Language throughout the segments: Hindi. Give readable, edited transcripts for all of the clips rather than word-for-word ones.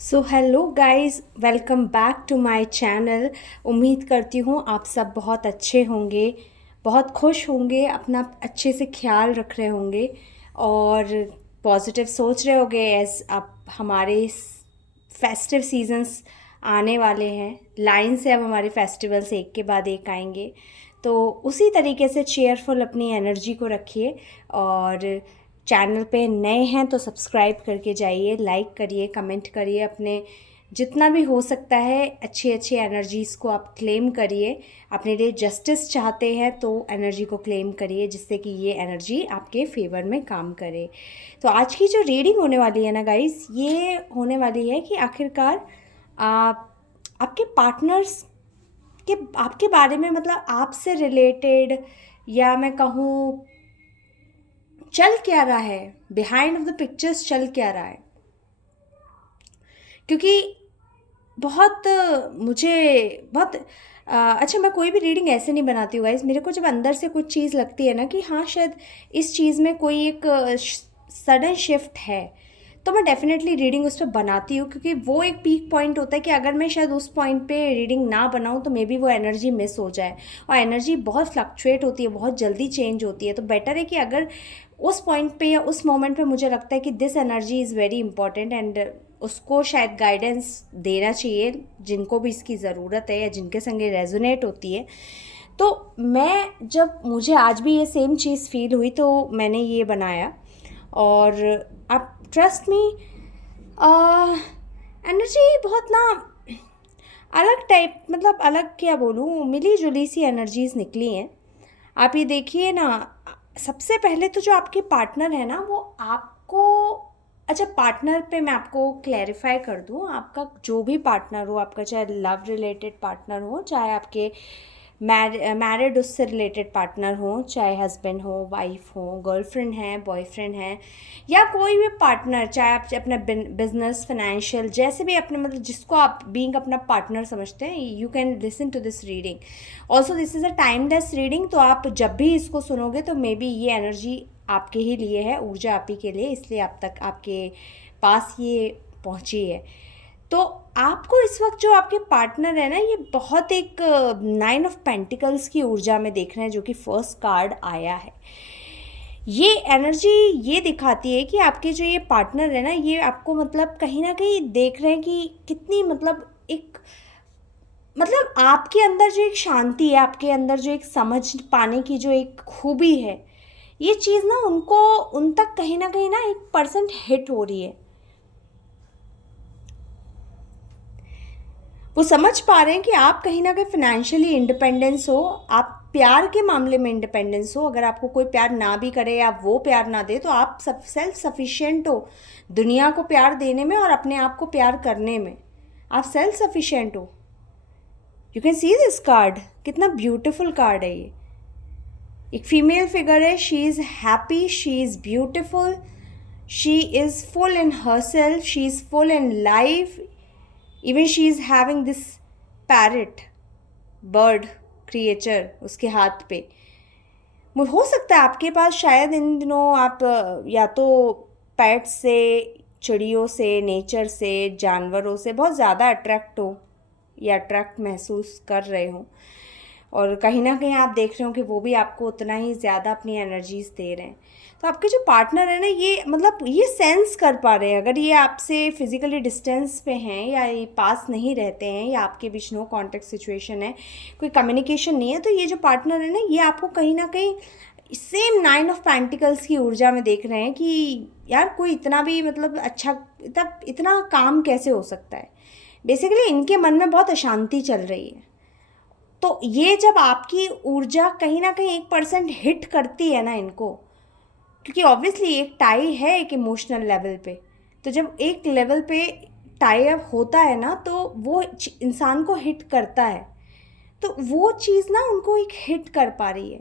So hello guys, welcome back to my channel. उम्मीद करती हूँ आप सब बहुत अच्छे होंगे, बहुत खुश होंगे, अपना अच्छे से ख्याल रख रहे होंगे और पॉजिटिव सोच रहे होंगे एज अब हमारे फेस्टिव सीजन्स आने वाले हैं। लाइन से अब हमारे फेस्टिवल्स एक के बाद एक आएंगे, तो उसी तरीके से चेयरफुल अपनी एनर्जी को रखिए। और चैनल पे नए हैं तो सब्सक्राइब करके जाइए, लाइक करिए, कमेंट करिए, अपने जितना भी हो सकता है अच्छी अच्छी एनर्जीज़ को आप क्लेम करिए। अपने लिए जस्टिस चाहते हैं तो एनर्जी को क्लेम करिए, जिससे कि ये एनर्जी आपके फेवर में काम करे। तो आज की जो रीडिंग होने वाली है ना गाइस, ये होने वाली है कि आखिरकार आप आपके पार्टनर्स के आपके बारे में, मतलब आपसे रिलेटेड, या मैं कहूँ चल क्या रहा है, बिहाइंड ऑफ द पिक्चर्स चल क्या रहा है। क्योंकि बहुत मुझे बहुत अच्छा, मैं कोई भी रीडिंग ऐसे नहीं बनाती हूँ गाइस। मेरे को जब अंदर से कुछ चीज़ लगती है ना कि हाँ शायद इस चीज़ में कोई एक सडन शिफ्ट है, तो मैं डेफिनेटली रीडिंग उस पर बनाती हूँ। क्योंकि वो एक पीक पॉइंट होता है कि अगर मैं शायद उस पॉइंट पे रीडिंग ना बनाऊँ तो मे बी वो एनर्जी मिस हो जाए। और एनर्जी बहुत फ्लक्चुएट होती है, बहुत जल्दी चेंज होती है। तो बेटर है कि अगर उस पॉइंट पे या उस मोमेंट पे मुझे लगता है कि this energy is very important and उसको शायद गाइडेंस देना चाहिए जिनको भी इसकी ज़रूरत है या जिनके संगे रेजोनेट होती है। तो मैं जब मुझे आज भी ये सेम चीज़ फील हुई तो मैंने ये बनाया। और आप ट्रस्ट मी, एनर्जी बहुत ना अलग टाइप, मतलब अलग क्या बोलूँ, मिली जुली सी एनर्जीज निकली हैं। आप ये देखिए ना, सबसे पहले तो जो आपके पार्टनर है ना वो आपको, अच्छा पार्टनर पे मैं आपको क्लैरिफाई कर दूँ। आपका जो भी पार्टनर हो, आपका चाहे लव रिलेटेड पार्टनर हो, चाहे आपके मैरिड उससे रिलेटेड पार्टनर हो, चाहे हस्बैंड हो, वाइफ हो, गर्लफ्रेंड है, बॉयफ्रेंड है, या कोई भी पार्टनर, चाहे आप अपना बिजनेस, फाइनेंशियल, जैसे भी अपने, मतलब जिसको आप बीइंग अपना पार्टनर समझते हैं, you can listen to this reading. Also this is a timeless reading, तो आप जब भी इसको सुनोगे तो मे बी ये एनर्जी आपके ही लिए है, ऊर्जा आप ही के लिए, इसलिए आप तक आपके पास ये पहुंची है। तो आपको इस वक्त जो आपके पार्टनर है ना, ये बहुत एक नाइन ऑफ पेंटिकल्स की ऊर्जा में देख रहे हैं, जो कि फर्स्ट कार्ड आया है। ये एनर्जी ये दिखाती है कि आपके जो ये पार्टनर है ना, ये आपको मतलब कहीं ना कहीं देख रहे हैं कि कितनी, मतलब एक, मतलब आपके अंदर जो एक शांति है, आपके अंदर जो एक समझ पाने की जो एक खूबी है, ये चीज़ ना उनको, उन तक कहीं ना 1% हिट हो रही है। वो समझ पा रहे हैं कि आप कहीं ना कहीं फाइनेंशियली इंडिपेंडेंस हो, आप प्यार के मामले में इंडिपेंडेंस हो। अगर आपको कोई प्यार ना भी करे या वो प्यार ना दे, तो आप सब सेल्फ सफिशिएंट हो दुनिया को प्यार देने में और अपने आप को प्यार करने में। आप सेल्फ सफिशिएंट हो। You can see this card, कितना ब्यूटिफुल कार्ड है ये। एक फीमेल फिगर है, she is happy, she is beautiful, she is full in her self, she is full in life. Even she is having this parrot, bird creature उसके हाथ पे। हो सकता है आपके पास शायद इन दिनों आप या तो पेट्स से, चिड़ियों से, नेचर से, जानवरों से बहुत ज़्यादा अट्रैक्ट हो या अट्रैक्ट महसूस कर रहे हो, और कहीं ना कहीं आप देख रहे हो कि वो भी आपको उतना ही ज़्यादा अपनी एनर्जीज दे रहे हैं। तो आपके जो पार्टनर है ना, ये मतलब ये सेंस कर पा रहे हैं, अगर ये आपसे फिजिकली डिस्टेंस पे हैं या ये पास नहीं रहते हैं या आपके बीच नो कॉन्टेक्ट सिचुएशन है, कोई कम्युनिकेशन नहीं है, तो ये जो पार्टनर है ना, ये आपको कहीं ना कहीं सेम नाइन ऑफ पेंटिकल्स की ऊर्जा में देख रहे हैं कि यार कोई इतना भी, मतलब अच्छा, इतना काम कैसे हो सकता है। बेसिकली इनके मन में बहुत अशांति चल रही है। तो ये जब आपकी ऊर्जा कहीं ना कहीं 1% हिट करती है ना इनको, क्योंकि ऑब्वियसली एक टाई है एक इमोशनल लेवल पे, तो जब एक लेवल पे टाई अप होता है ना, तो वो इंसान को हिट करता है। तो वो चीज़ ना उनको एक हिट कर पा रही है,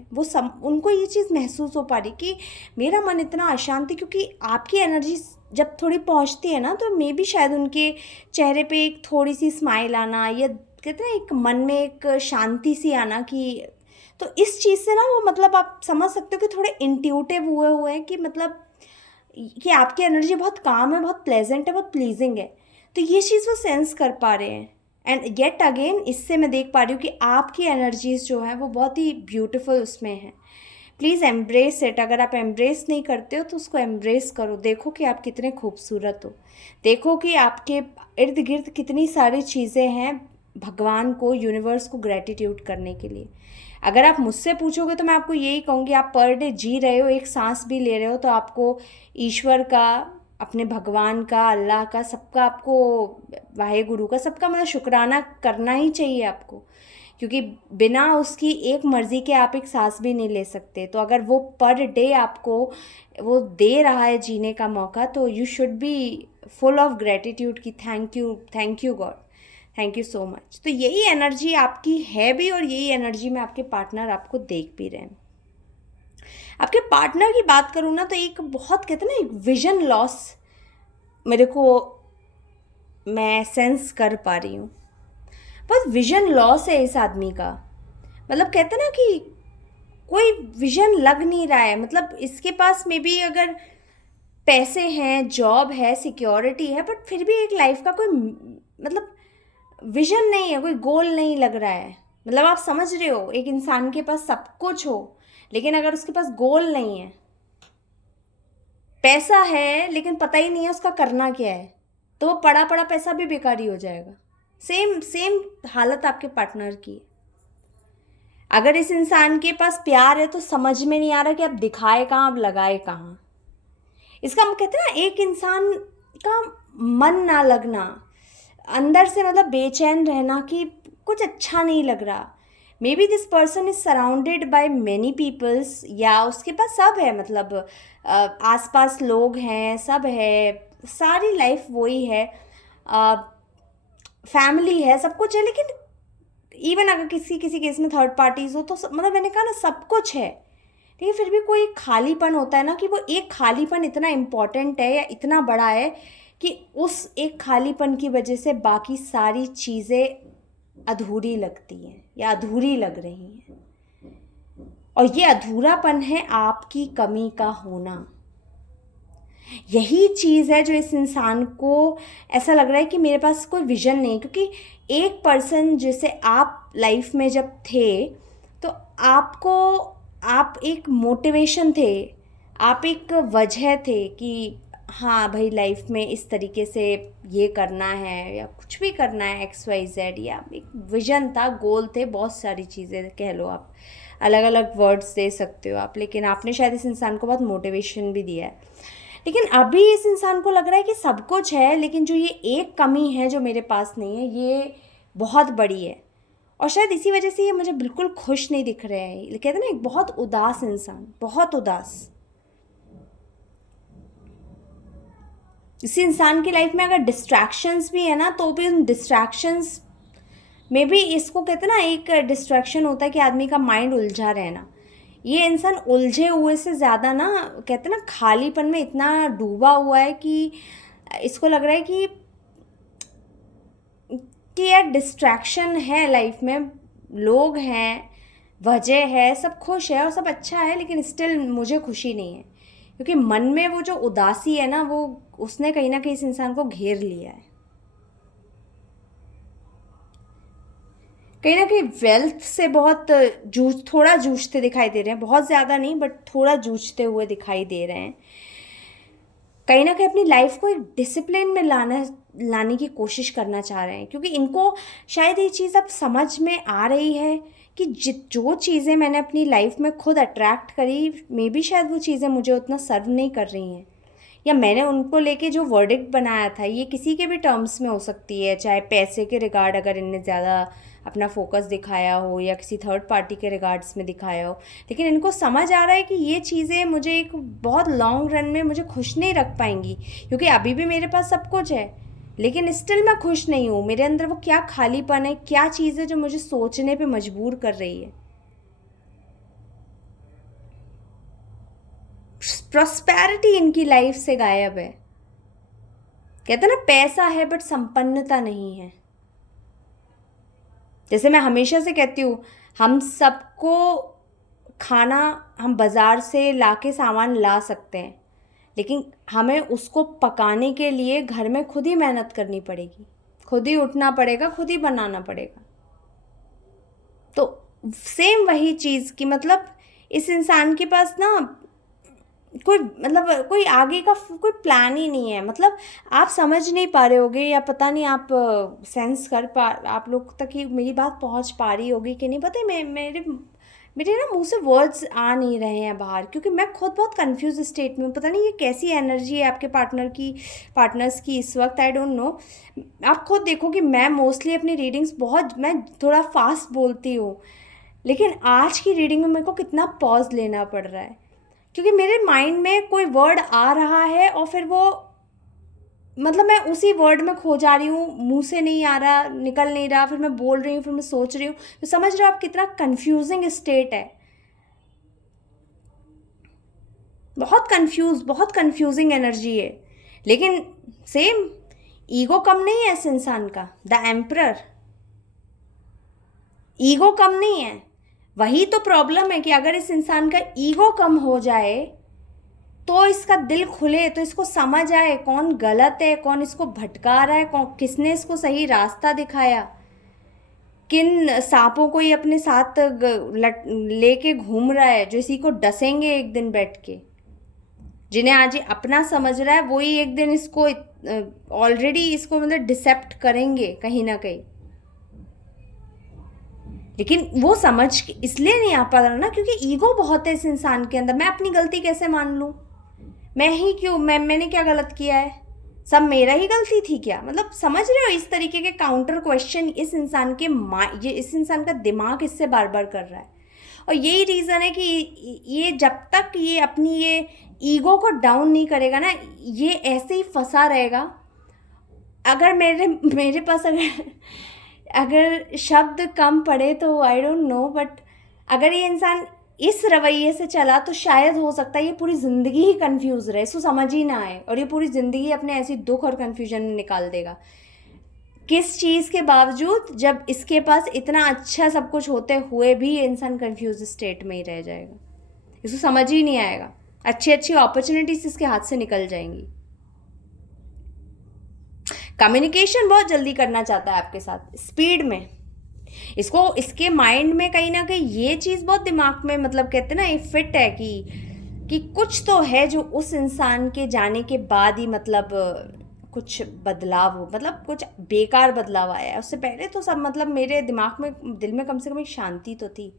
उनको ये चीज़ महसूस हो पा रही कि मेरा मन इतना अशांति, क्योंकि आपकी एनर्जी जब थोड़ी पहुंचती है ना, तो मे बी शायद उनके चेहरे पे एक थोड़ी सी स्माइल आना, या कहते हैं एक मन में एक शांति सी आना कि, तो इस चीज़ से ना वो, मतलब आप समझ सकते हो कि थोड़े इंट्यूटिव हुए हैं कि मतलब कि आपकी एनर्जी बहुत काम है, बहुत प्लेजेंट है, बहुत प्लीजिंग है। तो ये चीज़ वो सेंस कर पा रहे हैं। एंड येट अगेन इससे मैं देख पा रही हूँ कि आपकी एनर्जीज जो है वो बहुत ही ब्यूटीफुल उसमें है। Please embrace it. अगर आप एम्ब्रेस नहीं करते हो तो उसको एम्ब्रेस करो। देखो कि आप कितने खूबसूरत हो, देखो कि आपके इर्द गिर्द कितनी सारी चीज़ें हैं भगवान को, यूनिवर्स को ग्रेटिट्यूड करने के लिए। अगर आप मुझसे पूछोगे तो मैं आपको यही कहूँगी, आप पर डे जी रहे हो, एक सांस भी ले रहे हो, तो आपको ईश्वर का, अपने भगवान का, अल्लाह का, सबका, आपको वाहे गुरु का, सबका मतलब शुक्राना करना ही चाहिए आपको, क्योंकि बिना उसकी एक मर्ज़ी के आप एक सांस भी नहीं ले सकते। तो अगर वो पर डे आपको वो दे रहा है जीने का मौका, तो you should be full of gratitude कि thank you God, thank you so much. तो यही एनर्जी आपकी है भी, और यही एनर्जी में आपके पार्टनर आपको देख भी रहे हैं। आपके पार्टनर की बात करूँ ना, तो एक बहुत कहते हैं ना, एक विजन लॉस मेरे को, मैं सेंस कर पा रही हूँ। बहुत विजन लॉस है इस आदमी का। मतलब कहते हैं ना कि कोई विजन लग नहीं रहा है। मतलब इसके पास में भी अगर पैसे हैं, जॉब है, सिक्योरिटी है, बट फिर भी एक लाइफ का कोई मतलब विजन नहीं है, कोई गोल नहीं लग रहा है। मतलब आप समझ रहे हो, एक इंसान के पास सब कुछ हो, लेकिन अगर उसके पास गोल नहीं है, पैसा है लेकिन पता ही नहीं है उसका करना क्या है, तो वो पड़ा पड़ा पैसा भी बेकार ही हो जाएगा। सेम सेम हालत आपके पार्टनर की है। अगर इस इंसान के पास प्यार है तो समझ में नहीं आ रहा कि अब दिखाए कहाँ, अब लगाए कहाँ। इसका हम कहते हैं ना, एक इंसान का मन ना लगना, अंदर से मतलब बेचैन रहना कि कुछ अच्छा नहीं लग रहा। Maybe this person is surrounded by many peoples, या उसके पास सब है, मतलब आसपास लोग हैं, सब है, सारी लाइफ वही है, फैमिली है, सब कुछ है, लेकिन इवन अगर किसी किसी केस में थर्ड पार्टीज हो तो मतलब मैंने कहा ना, सब कुछ है, लेकिन फिर भी कोई खालीपन होता है ना, कि वो एक खालीपन इतना इम्पॉर्टेंट है या इतना बड़ा है कि उस एक खालीपन की वजह से बाकी सारी चीज़ें अधूरी लगती हैं या अधूरी लग रही हैं। और ये अधूरापन है आपकी कमी का होना। यही चीज़ है जो इस इंसान को ऐसा लग रहा है कि मेरे पास कोई विजन नहीं। क्योंकि एक पर्सन जैसे आप लाइफ में जब थे, तो आपको, आप एक मोटिवेशन थे, आप एक वजह थे कि हाँ भाई लाइफ में इस तरीके से ये करना है या कुछ भी करना है, एक्स वाई जेड, या एक विजन था, गोल थे, बहुत सारी चीज़ें कह लो आप, अलग अलग वर्ड्स दे सकते हो आप, लेकिन आपने शायद इस इंसान को बहुत मोटिवेशन भी दिया है। लेकिन अभी इस इंसान को लग रहा है कि सब कुछ है, लेकिन जो ये एक कमी है जो मेरे पास नहीं है, ये बहुत बड़ी है, और शायद इसी वजह से ये मुझे बिल्कुल खुश नहीं दिख रहे हैं। कहते हैं ना, एक बहुत उदास इंसान, बहुत उदास। इसी इंसान की लाइफ में अगर डिस्ट्रैक्शंस भी है ना, तो भी उन डिस्ट्रैक्शंस में भी इसको कहते हैं ना, एक डिस्ट्रैक्शन होता है कि आदमी का माइंड उलझा रहना। ये इंसान उलझे हुए से ज़्यादा ना, कहते हैं ना, खालीपन में इतना डूबा हुआ है कि इसको लग रहा है कि यार डिस्ट्रैक्शन है लाइफ में, लोग हैं, वजह है, सब खुश है और सब अच्छा है, लेकिन स्टिल मुझे खुशी नहीं है। क्योंकि मन में वो जो उदासी है ना, वो उसने कहीं ना कहीं इस इंसान को घेर लिया है। कहीं ना कहीं वेल्थ से बहुत थोड़ा जूझते दिखाई दे रहे हैं, बहुत ज़्यादा नहीं बट थोड़ा जूझते हुए दिखाई दे रहे हैं। कहीं ना कहीं अपनी लाइफ को एक डिसिप्लिन में लाने की कोशिश करना चाह रहे हैं, क्योंकि इनको शायद ये चीज़ अब समझ में आ रही है कि जो चीज़ें मैंने अपनी लाइफ में खुद अट्रैक्ट करी, मे बी शायद वो चीज़ें मुझे उतना सर्व नहीं कर रही हैं, या मैंने उनको लेके जो वर्डिक्ट बनाया था, ये किसी के भी टर्म्स में हो सकती है, चाहे पैसे के रिगार्ड अगर इनने ज़्यादा अपना फोकस दिखाया हो या किसी थर्ड पार्टी के रिगार्ड्स में दिखाया हो, लेकिन इनको समझ आ रहा है कि ये चीज़ें मुझे एक बहुत लॉन्ग रन में मुझे खुश नहीं रख पाएंगी, क्योंकि अभी भी मेरे पास सब कुछ है, लेकिन स्टिल मैं खुश नहीं हूँ। मेरे अंदर वो क्या खालीपन है, क्या चीज़ है जो मुझे सोचने पे मजबूर कर रही है। प्रॉस्पेरिटी इनकी लाइफ से गायब है। कहते हैं ना, पैसा है बट संपन्नता नहीं है। जैसे मैं हमेशा से कहती हूँ, हम सबको खाना हम बाज़ार से लाके सामान ला सकते हैं, लेकिन हमें उसको पकाने के लिए घर में खुद ही मेहनत करनी पड़ेगी, खुद ही उठना पड़ेगा, खुद ही बनाना पड़ेगा। तो सेम वही चीज़ कि मतलब इस इंसान के पास ना कोई मतलब कोई आगे का कोई प्लान ही नहीं है। मतलब आप समझ नहीं पा रहे होगे, या पता नहीं आप सेंस कर पा, आप लोग तक ही मेरी बात पहुंच पा रही होगी कि नहीं पता। मेरे मेरे ना मुंह से वर्ड्स आ नहीं रहे हैं बाहर, क्योंकि मैं खुद बहुत कंफ्यूज स्टेट में हूँ। पता नहीं ये कैसी एनर्जी है आपके पार्टनर्स की इस वक्त, आई डोंट नो। आप खुद देखो कि मैं मोस्टली अपनी रीडिंग्स मैं थोड़ा फास्ट बोलती हूँ, लेकिन आज की रीडिंग में मेरे को कितना पॉज लेना पड़ रहा है, क्योंकि मेरे माइंड में कोई वर्ड आ रहा है और फिर वो मतलब मैं उसी वर्ड में खो जा रही हूँ, मुंह से नहीं आ रहा, निकल नहीं रहा, फिर मैं बोल रही हूँ, फिर मैं सोच रही हूँ। तो समझ रहे हो आप कितना कंफ्यूजिंग स्टेट है। बहुत कंफ्यूजिंग एनर्जी है। लेकिन सेम ईगो कम नहीं है इस इंसान का, द एम्परर। ईगो कम नहीं है। वही तो प्रॉब्लम है कि अगर इस इंसान का ईगो कम हो जाए तो इसका दिल खुले, तो इसको समझ आए कौन गलत है, कौन इसको भटका रहा है, किसने इसको सही रास्ता दिखाया, किन सांपों को ये अपने साथ लेके घूम रहा है, जो इसी को डसेंगे एक दिन बैठ के। जिन्हें आज ये अपना समझ रहा है वही एक दिन इसको ऑलरेडी इसको मतलब डिसेप्ट करेंगे कहीं ना कहीं। लेकिन वो समझ इसलिए नहीं आ पा रहा ना, क्योंकि ईगो बहुत है इस इंसान के अंदर। मैं अपनी गलती कैसे मान लूँ? मैं ही क्यों, मैंने क्या गलत किया है? सब मेरा ही गलती थी क्या? मतलब समझ रहे हो, इस तरीके के काउंटर क्वेश्चन इस इंसान के इस इंसान का दिमाग इससे बार बार कर रहा है। और यही रीज़न है कि ये जब तक ये अपनी ये ईगो को डाउन नहीं करेगा ना, ये ऐसे ही फंसा रहेगा। अगर मेरे मेरे पास अगर शब्द कम पड़े तो आई डोंट नो, बट अगर ये इंसान इस रवैये से चला तो शायद हो सकता है ये पूरी ज़िंदगी ही कंफ्यूज रहे, इसको समझ ही ना आए, और ये पूरी ज़िंदगी अपने ऐसी दुख और कन्फ्यूजन में निकाल देगा। किस चीज़ के बावजूद, जब इसके पास इतना अच्छा सब कुछ होते हुए भी ये इंसान कंफ्यूज स्टेट में ही रह जाएगा, इसको समझ ही नहीं आएगा। अच्छी अच्छी अपॉर्चुनिटीज इसके हाथ से निकल जाएंगी। कम्युनिकेशन बहुत जल्दी करना चाहता है आपके साथ, स्पीड में। इसको इसके माइंड में कहीं ना कहीं ये चीज़ बहुत दिमाग में मतलब कहते हैं ना, ये फिट है कि कुछ तो है जो उस इंसान के जाने के बाद ही मतलब कुछ बदलाव हो, मतलब कुछ बेकार बदलाव आया है। उससे पहले तो सब मतलब मेरे दिमाग में, दिल में कम से कम एक शांति तो थी।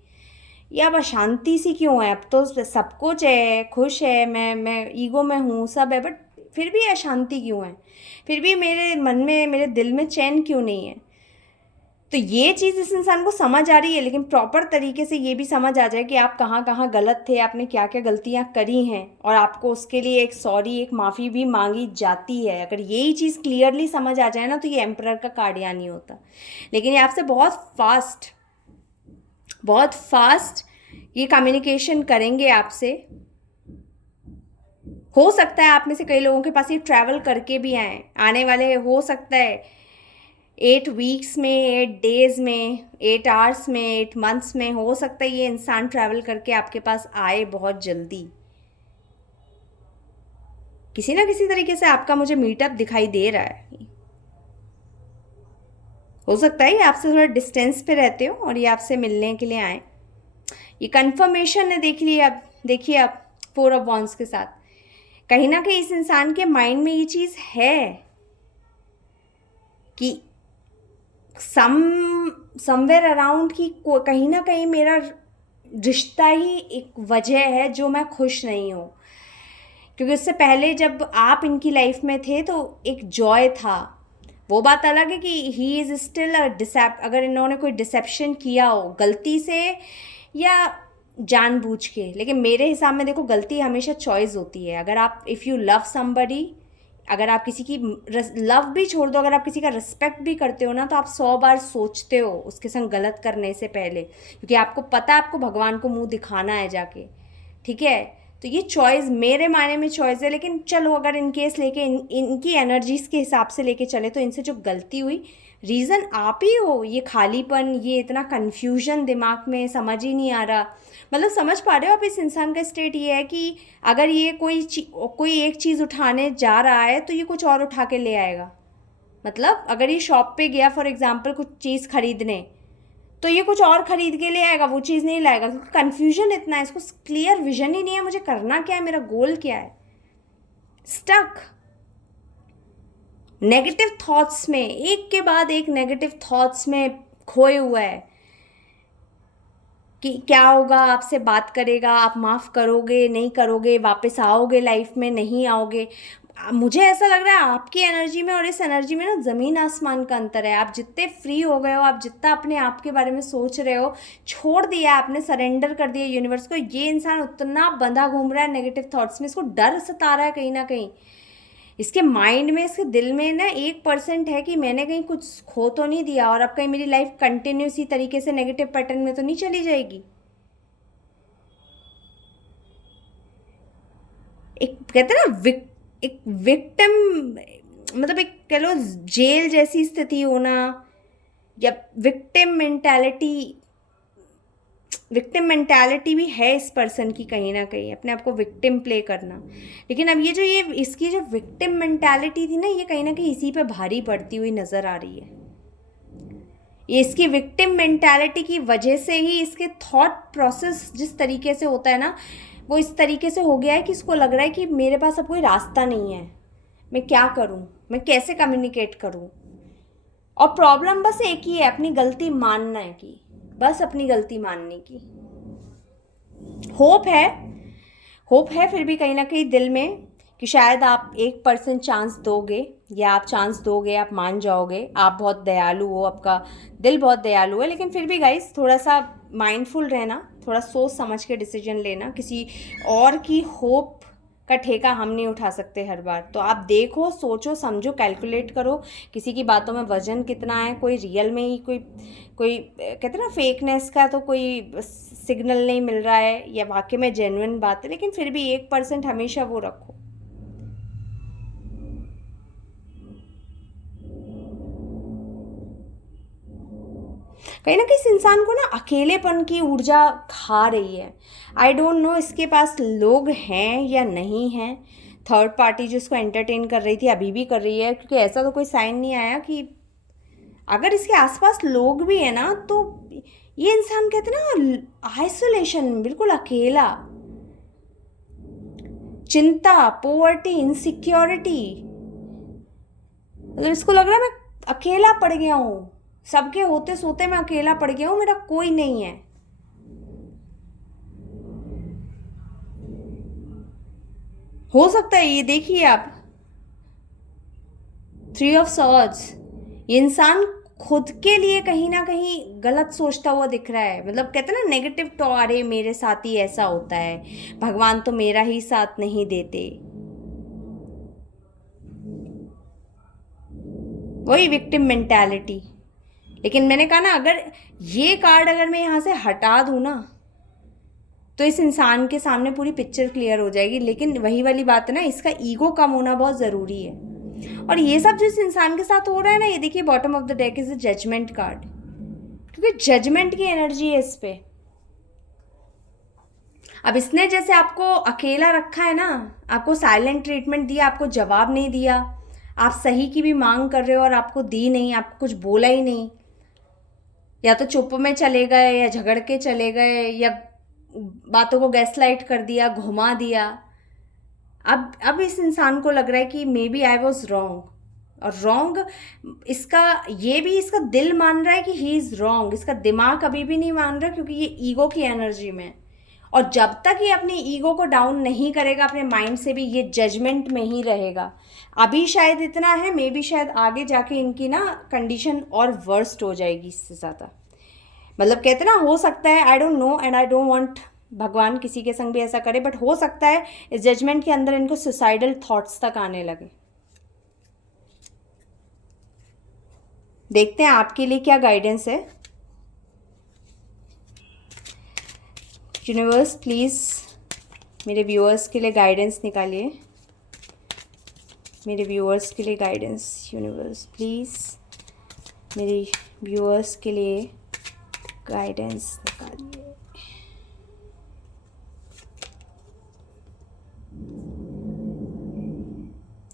ये अब अशांति सी क्यों है? अब तो सब कुछ है, खुश है, मैं ईगो में हूँ, सब है, बट फिर भी अशांति क्यों है? फिर भी मेरे मन में, मेरे दिल में चैन क्यों नहीं है? तो ये चीज़ इस इंसान को समझ आ रही है, लेकिन प्रॉपर तरीके से ये भी समझ आ जाए कि आप कहाँ कहाँ गलत थे, आपने क्या क्या गलतियाँ करी हैं, और आपको उसके लिए एक सॉरी, एक माफ़ी भी मांगी जाती है। अगर यही चीज़ क्लियरली समझ आ जाए ना, तो ये एम्परर का कार्ड यहाँ नहीं होता। लेकिन ये आपसे बहुत फास्ट ये कम्युनिकेशन करेंगे आपसे। हो सकता है आप में से कई लोगों के पास ये ट्रैवल करके भी आने वाले, हो सकता है 8 वीक्स में, 8 डेज में, 8 आवर्स में, 8 मंथ्स में, हो सकता है ये इंसान ट्रैवल करके आपके पास आए बहुत जल्दी। किसी ना किसी तरीके से आपका मुझे मीटअप दिखाई दे रहा है। हो सकता है ये आपसे थोड़ा डिस्टेंस पे रहते हो और ये आपसे मिलने के लिए आए। ये कंफर्मेशन है, देखिए आप 4 ऑफ वॉन्ड्स के साथ कहीं ना कहीं इस इंसान के माइंड में ये चीज़ है कि समवेयर अराउंड की कहीं ना कहीं मेरा रिश्ता ही एक वजह है जो मैं खुश नहीं हूँ। क्योंकि उससे पहले जब आप इनकी लाइफ में थे तो एक जॉय था। वो बात अलग है कि ही इज़ स्टिल अगर इन्होंने कोई डिसेप्शन किया हो गलती से या जानबूझ के, लेकिन मेरे हिसाब में देखो, गलती हमेशा चॉइस होती है। अगर आप इफ़ यू लव समबडी, अगर आप किसी की लव भी छोड़ दो, अगर आप किसी का रिस्पेक्ट भी करते हो ना, तो आप 100 बार सोचते हो उसके संग गलत करने से पहले, क्योंकि आपको पता है आपको भगवान को मुंह दिखाना है जाके, ठीक है? तो ये चॉइस मेरे मायने में चॉइस है, लेकिन चलो अगर इन केस लेके इनकी एनर्जीज के हिसाब से लेके चले तो इनसे जो गलती हुई, रीज़न आप ही हो। ये खालीपन, ये इतना कन्फ्यूजन दिमाग में, समझ ही नहीं आ रहा। मतलब समझ पा रहे हो आप, इस इंसान का स्टेट ये है कि अगर ये कोई एक चीज़ उठाने जा रहा है तो ये कुछ और उठा के ले आएगा। मतलब अगर ये शॉप पे गया फॉर एग्जांपल कुछ चीज़ खरीदने, तो ये कुछ और खरीद के ले आएगा, वो चीज़ नहीं लाएगा, क्योंकि कन्फ्यूजन इतना है, इसको क्लियर विजन ही नहीं है मुझे करना क्या है, मेरा गोल क्या है। स्टक नेगेटिव थॉट्स में, एक के बाद एक नेगेटिव थॉट्स में खोए हुआ है कि क्या होगा, आपसे बात करेगा, आप माफ़ करोगे नहीं करोगे, वापस आओगे लाइफ में नहीं आओगे। मुझे ऐसा लग रहा है आपकी एनर्जी में और इस एनर्जी में ना ज़मीन आसमान का अंतर है। आप जितने फ्री हो गए हो, आप जितना अपने आप के बारे में सोच रहे हो, छोड़ दिया आपने, सरेंडर कर दिया यूनिवर्स को, ये इंसान उतना बंधा घूम रहा है नेगेटिव थॉट्स में, इसको डर सता रहा है कहीं ना कहीं। इसके माइंड में, इसके दिल में ना 1% है कि मैंने कहीं कुछ खो तो नहीं दिया, और अब कहीं मेरी लाइफ कंटिन्यू इसी तरीके से नेगेटिव पैटर्न में तो नहीं चली जाएगी। एक कहते हैं ना एक विक्टिम, मतलब एक कह लो जेल जैसी स्थिति होना, या विक्टिम मेंटालिटी भी है इस पर्सन की, कहीं ना कहीं अपने आप को विक्टिम प्ले करना। लेकिन अब ये इसकी जो विक्टिम मेंटालिटी थी ना, ये कहीं ना कहीं इसी पे भारी पड़ती हुई नज़र आ रही है। ये इसकी विक्टिम मेंटालिटी की वजह से ही इसके थॉट प्रोसेस जिस तरीके से होता है ना, वो इस तरीके से हो गया है कि इसको लग रहा है कि मेरे पास अब कोई रास्ता नहीं है, मैं क्या करूं, मैं कैसे कम्युनिकेट करूं। और प्रॉब्लम बस एक ही है, अपनी गलती मानना है, कि बस अपनी गलती मानने की। होप है, होप है फिर भी कहीं ना कहीं दिल में कि शायद आप 1% चांस दोगे, या आप चांस दोगे, आप मान जाओगे। आप बहुत दयालु हो, आपका दिल बहुत दयालु है, लेकिन फिर भी गाइस थोड़ा सा माइंडफुल रहना, थोड़ा सोच समझ के डिसीजन लेना। किसी और की होप का ठेका हम नहीं उठा सकते हर बार। तो आप देखो, सोचो, समझो, कैलकुलेट करो किसी की बातों में वजन कितना है। कोई रियल में ही कोई कहते हैं ना फेकनेस का तो कोई सिग्नल नहीं मिल रहा है, या वाकई में जेन्युइन बात है, लेकिन फिर भी 1% हमेशा वो रखो। कहीं ना कहीं इस इंसान को ना अकेलेपन की ऊर्जा खा रही है। आई डोंट नो इसके पास लोग हैं या नहीं हैं। थर्ड पार्टी जो इसको एंटरटेन कर रही थी अभी भी कर रही है, क्योंकि ऐसा तो कोई साइन नहीं आया कि अगर इसके आसपास लोग भी हैं ना, तो ये इंसान कहते हैं ना आइसोलेशन, बिल्कुल अकेला, चिंता, पोवर्टी, इनसिक्योरिटी। मतलब इसको लग रहा है मैं अकेला पड़ गया हूँ, सबके होते सोते मैं अकेला पड़ गया हूँ, मेरा कोई नहीं है। हो सकता है ये देखिए आप, 3 ऑफ सॉर्ड्स, ये इंसान खुद के लिए कहीं ना कहीं गलत सोचता हुआ दिख रहा है। मतलब कहते हैं ना नेगेटिव तो, अरे मेरे साथ ही ऐसा होता है, भगवान तो मेरा ही साथ नहीं देते, वही विक्टिम मेंटालिटी। लेकिन मैंने कहा ना, अगर ये कार्ड अगर मैं यहाँ से हटा दूँ ना, तो इस इंसान के सामने पूरी पिक्चर क्लियर हो जाएगी। लेकिन वही वाली बात है ना, इसका ईगो कम होना बहुत ज़रूरी है। और ये सब जो इस इंसान के साथ हो रहा है ना, ये देखिए bottom of the deck is a judgement card, क्योंकि जजमेंट की एनर्जी है इस पे। अब इसने जैसे आपको अकेला रखा है ना, आपको साइलेंट ट्रीटमेंट दिया, आपको जवाब नहीं दिया, आप सही की भी मांग कर रहे हो और आपको दी नहीं, आपको कुछ बोला ही नहीं, या तो चुप में चले गए, या झगड़ के चले गए, या बातों को गैसलाइट कर दिया, घुमा दिया। अब इस इंसान को लग रहा है कि maybe I was wrong. और रॉन्ग इसका, ये भी इसका दिल मान रहा है कि ही इज़ रॉन्ग, इसका दिमाग अभी भी नहीं मान रहा, क्योंकि ये ईगो की एनर्जी में। और जब तक ये अपनी ईगो को डाउन नहीं करेगा अपने माइंड से भी, ये जजमेंट में ही रहेगा। अभी शायद इतना है, मे बी शायद आगे जाके इनकी ना कंडीशन और वर्स्ट हो जाएगी इससे ज़्यादा। मतलब कहते ना, हो सकता है, I don't know and I don't want भगवान किसी के संग भी ऐसा करे, बट हो सकता है इस जजमेंट के अंदर इनको सुसाइडल थॉट्स तक आने लगे। देखते हैं आपके लिए क्या गाइडेंस है। यूनिवर्स प्लीज मेरे व्यूअर्स के लिए गाइडेंस निकालिए, मेरे व्यूअर्स के लिए गाइडेंस। यूनिवर्स प्लीज़ मेरे व्यूअर्स के लिए गाइडेंस निकालिए।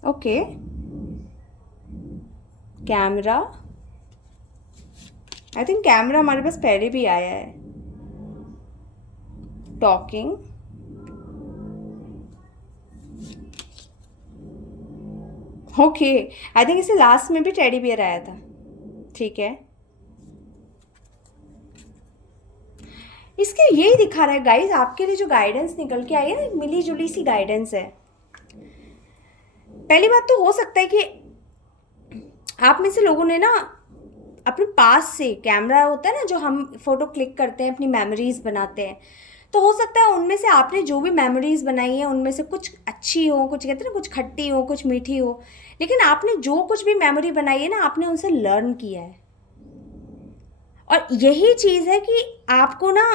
Okay, camera, I think camera हमारे पास पहले भी आया है। टॉकिंग, ओके, आई थिंक इसे लास्ट में भी टेडी बियर आया था। ठीक है, इसके यही दिखा रहा है गाइस, आपके लिए जो गाइडेंस निकल के आई है ना, मिली जुली सी गाइडेंस है। पहली बात तो हो सकता है कि आप में से लोगों ने ना अपने पास से, कैमरा होता है ना जो हम फोटो क्लिक करते हैं, अपनी मेमोरीज बनाते हैं, तो हो सकता है उनमें से आपने जो भी मेमोरीज बनाई है उनमें से कुछ अच्छी हो, कुछ कहते हैं ना कुछ खट्टी हो, कुछ मीठी हो, लेकिन आपने जो कुछ भी मेमोरी बनाई है ना, आपने उनसे लर्न किया है। और यही चीज़ है कि आपको ना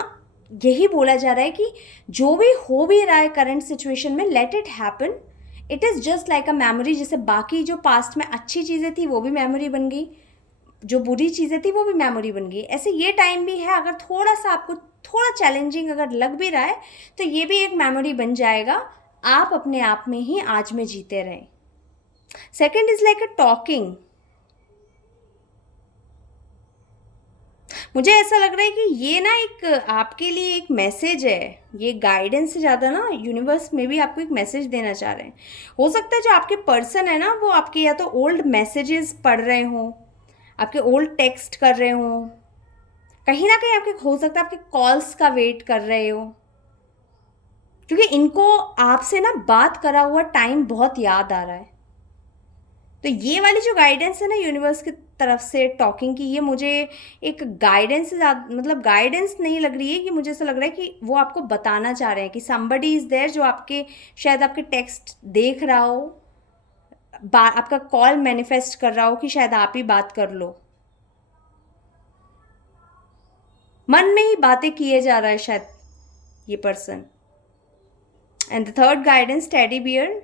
यही बोला जा रहा है कि जो भी हो भी रहा है करंट सिचुएशन में, let it happen, it is just like a memory. जैसे बाकी जो पास्ट में अच्छी चीज़ें थी वो भी मेमोरी बन गई, जो बुरी चीज़ें थी वो भी मेमोरी बन गई, ऐसे ये टाइम भी है। अगर थोड़ा सा आपको थोड़ा चैलेंजिंग अगर लग भी रहा है तो ये भी एक मेमोरी बन जाएगा। आप अपने आप में ही आज में जीते रहें। Second is like a talking. मुझे ऐसा लग रहा है कि ये ना एक आपके लिए एक मैसेज है। ये गाइडेंस से ज़्यादा ना यूनिवर्स में भी आपको एक मैसेज देना चाह रहे हैं। हो सकता है जो आपके पर्सन है ना वो आपके या तो ओल्ड मैसेजेस पढ़ रहे हों, आपके ओल्ड टेक्स्ट कर रहे हों, कहीं ना कहीं आपके हो सकता है आपके कॉल्स का वेट कर रहे हो, क्योंकि इनको आपसे ना बात करा हुआ टाइम बहुत याद आ रहा है। तो ये वाली जो गाइडेंस है ना यूनिवर्स की तरफ से टॉकिंग की, ये मुझे एक गाइडेंस से मतलब गाइडेंस नहीं लग रही है, कि मुझे ऐसा लग रहा है कि वो आपको बताना चाह रहे हैं कि समबडी इज देयर, जो आपके शायद आपके टेक्स्ट देख रहा हो, आपका कॉल मैनिफेस्ट कर रहा हो कि शायद आप ही बात कर लो, मन में ही बातें किए जा रहा है शायद ये person. And the third guidance, teddy bear,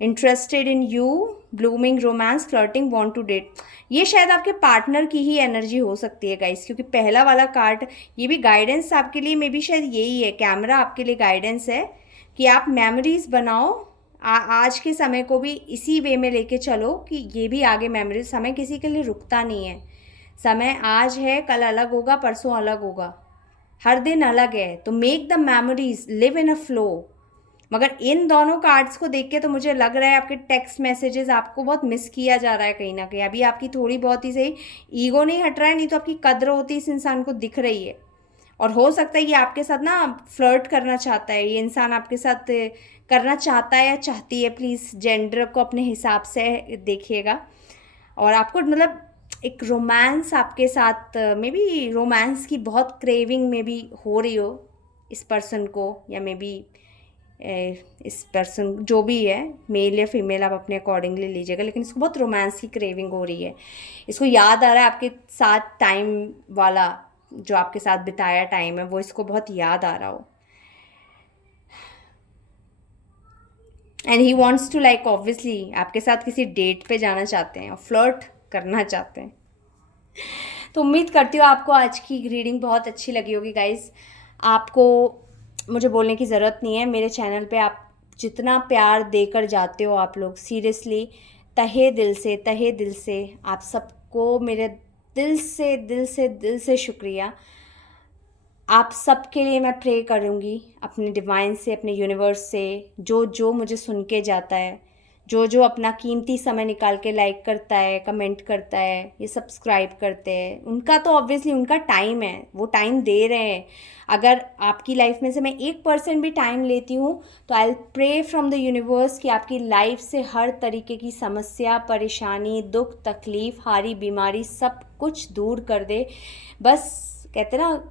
interested in you, blooming romance, flirting, want to date. ये शायद आपके पार्टनर की ही एनर्जी हो सकती है गाइस, क्योंकि पहला वाला कार्ड ये भी गाइडेंस आपके लिए मे बी शायद यही है। कैमरा आपके लिए गाइडेंस है कि आप मेमोरीज बनाओ, आज के समय को भी इसी वे में लेके चलो कि ये भी आगे मेमोरीज, समय किसी के लिए रुकता नहीं है। समय आज है, कल अलग होगा, परसों अलग होगा, हर दिन अलग है। तो make the memories, live in a flow. मगर इन दोनों कार्ड्स को देख के तो मुझे लग रहा है आपके टेक्स्ट मैसेजेस आपको बहुत मिस किया जा रहा है कहीं ना कहीं। अभी आपकी थोड़ी बहुत ही सही ईगो नहीं हट रहा है, नहीं तो आपकी कद्र होती इस इंसान को दिख रही है। और हो सकता है ये आपके साथ ना फ्लर्ट करना चाहता है, ये इंसान आपके साथ करना चाहता है या चाहती है। प्लीज़ जेंडर को अपने हिसाब से देखिएगा। और आपको मतलब एक रोमांस आपके साथ, मे बी रोमांस की बहुत क्रेविंग में भी हो रही हो इस पर्सन को, या मे बी इस पर्सन जो भी है, मेल या फीमेल आप अपने अकॉर्डिंगली लीजिएगा, लेकिन इसको बहुत रोमांस की क्रेविंग हो रही है। इसको याद आ रहा है आपके साथ टाइम वाला, जो आपके साथ बिताया टाइम है वो इसको बहुत याद आ रहा हो। And he wants to like obviously आपके साथ किसी डेट पे जाना चाहते हैं और फ्लर्ट करना चाहते हैं। तो उम्मीद करती हूँ आपको आज की रीडिंग बहुत अच्छी लगी होगी गाइज। आपको मुझे बोलने की ज़रूरत नहीं है, मेरे चैनल पे आप जितना प्यार देकर जाते हो आप लोग, सीरियसली तहे दिल से आप सबको मेरे दिल से दिल से दिल से शुक्रिया। आप सबके लिए मैं प्रे करूँगी अपने डिवाइन से, अपने यूनिवर्स से, जो जो मुझे सुन के जाता है, जो जो अपना कीमती समय निकाल के लाइक करता है, कमेंट करता है, ये सब्सक्राइब करते हैं, उनका तो ऑब्वियसली उनका टाइम है, वो टाइम दे रहे हैं। अगर आपकी लाइफ में से मैं 1% भी टाइम लेती हूँ तो I will pray from the universe कि आपकी लाइफ से हर तरीके की समस्या, परेशानी, दुख, तकलीफ, हारी बीमारी सब कुछ दूर कर दे। बस कहते ना,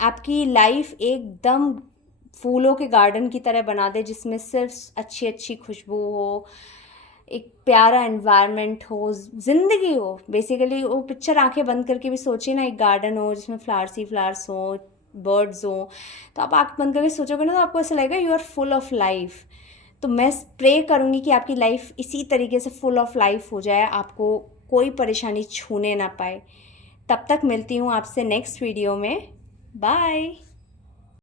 आपकी लाइफ एकदम फूलों के गार्डन की तरह बना दे, जिसमें सिर्फ अच्छी अच्छी खुशबू हो, एक प्यारा एनवायरनमेंट हो, ज़िंदगी हो। बेसिकली वो पिक्चर आंखें बंद करके भी सोचिए ना, एक गार्डन हो जिसमें फ्लावर्स ही फ्लावर्स हो, बर्ड्स हों, तो आप आँख बंद करके सोचोगे ना तो आपको ऐसा लगेगा you are full of life. तो मैं प्रे करूँगी कि आपकी लाइफ इसी तरीके से फुल ऑफ लाइफ हो जाए, आपको कोई परेशानी छूने ना पाए। तब तक मिलती हूँ आपसे नेक्स्ट वीडियो में। बाय।